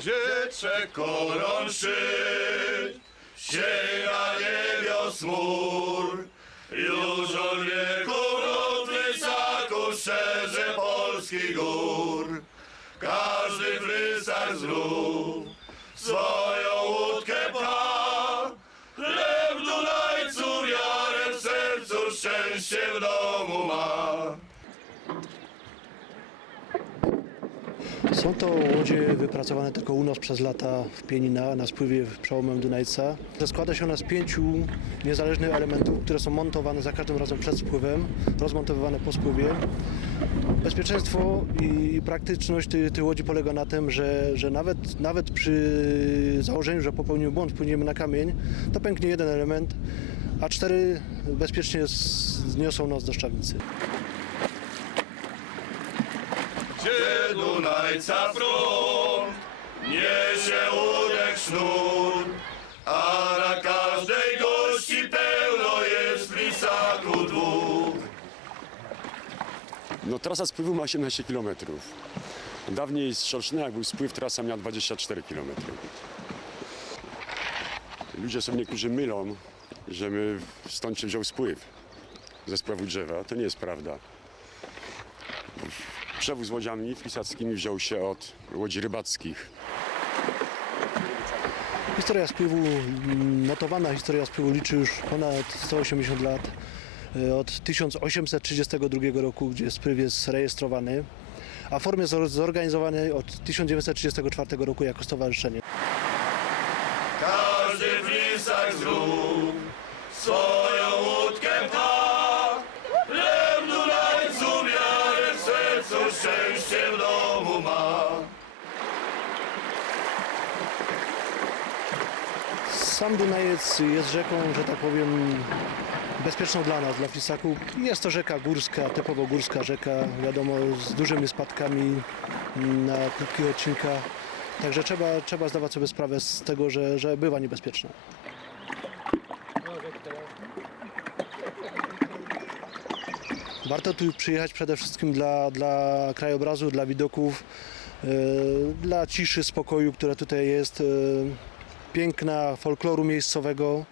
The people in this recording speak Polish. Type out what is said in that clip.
gdzie trzech koron szczyt sięga niebios mur. Już od wieku lud wysoko szerze polskich gór. Każdy w rysach znów swoją łódkę pcha. Chleb Dunajcu wiarę w sercu, szczęście w domu ma. Są to łodzie wypracowane tylko u nas przez lata w Pienina na spływie przełomem Dunajca. Składa się ona z pięciu niezależnych elementów, które są montowane za każdym razem przed spływem, rozmontowywane po spływie. Bezpieczeństwo i praktyczność tej, tej łodzi polega na tym, że, że nawet, nawet przy założeniu, że popełnimy błąd, płyniemy na kamień, to pęknie jeden element, a cztery bezpiecznie zniosą nas do szczawnicy. Gdzie Dunajca prąd niesie łódek sznur, a na każdej gości pełno jest lisaku dwóch. No trasa spływu ma 18 km. Dawniej z jak był spływ, trasa miała 24 km. Ludzie sobie niektórzy mylą, że my stąd się wziął spływ ze spławu drzewa. To nie jest prawda. Przewóz łodziami flisackimi wziął się od łodzi rybackich. Historia spływu, notowana historia spływu liczy już ponad 180 lat. E, Od 1832 roku, gdzie spływ jest rejestrowany, a w formie zor- zorganizowanej od 1934 roku jako stowarzyszenie. Każdy w lisach zrób swoją łódkę Sam Dunajec jest rzeką, że tak powiem, bezpieczną dla nas, dla Flisaków. Jest to rzeka górska, typowo górska rzeka, wiadomo, z dużymi spadkami na krótkich odcinkach. Także trzeba, trzeba zdawać sobie sprawę z tego, że, że bywa niebezpieczna. Warto tu przyjechać przede wszystkim dla, dla krajobrazu, dla widoków, e, dla ciszy, spokoju, która tutaj jest, e, piękna folkloru miejscowego.